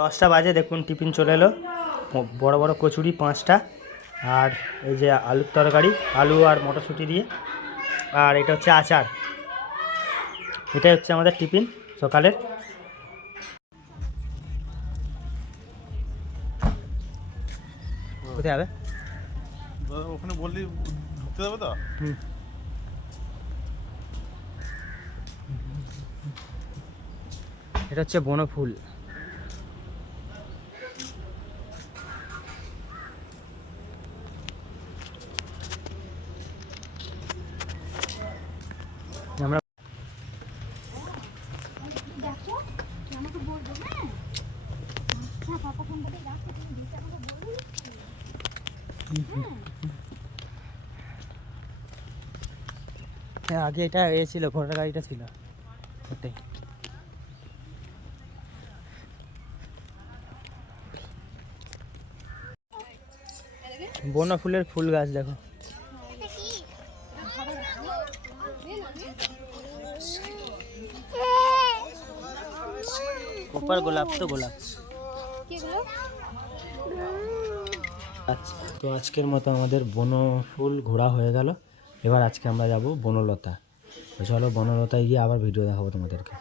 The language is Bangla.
দশটা বাজে দেখুন টিফিন চলে এলো। বড় বড় কচুরি পাঁচটা। আর এই যে আলুর তরকারি আলু আর মটরশুঁটি দিয়ে। আর এটা হচ্ছে আচার। এটাই হচ্ছে আমাদের টিফিন সকালের। কোথায় হবে ওখানে বললি ঢুকতে যাবে তো? হুম। এটা হচ্ছে বনফুল। হ্যাঁ? আগে এটা এ ছিল ঘোড়ার গাড়িটা ছিল। ওটাই। বন ফুলের ফুল গাছ দেখো। কোপার গোলাপ তো গোলাপ। আচ্ছা তো আজকের মতো আমাদের বন ফুল ঘোরা হয়ে গেল। এবার আজকে আমরা যাব বনলতা। চলো বনলতায় গিয়ে আবার ভিডিও দেখাবো তোমাদেরকে।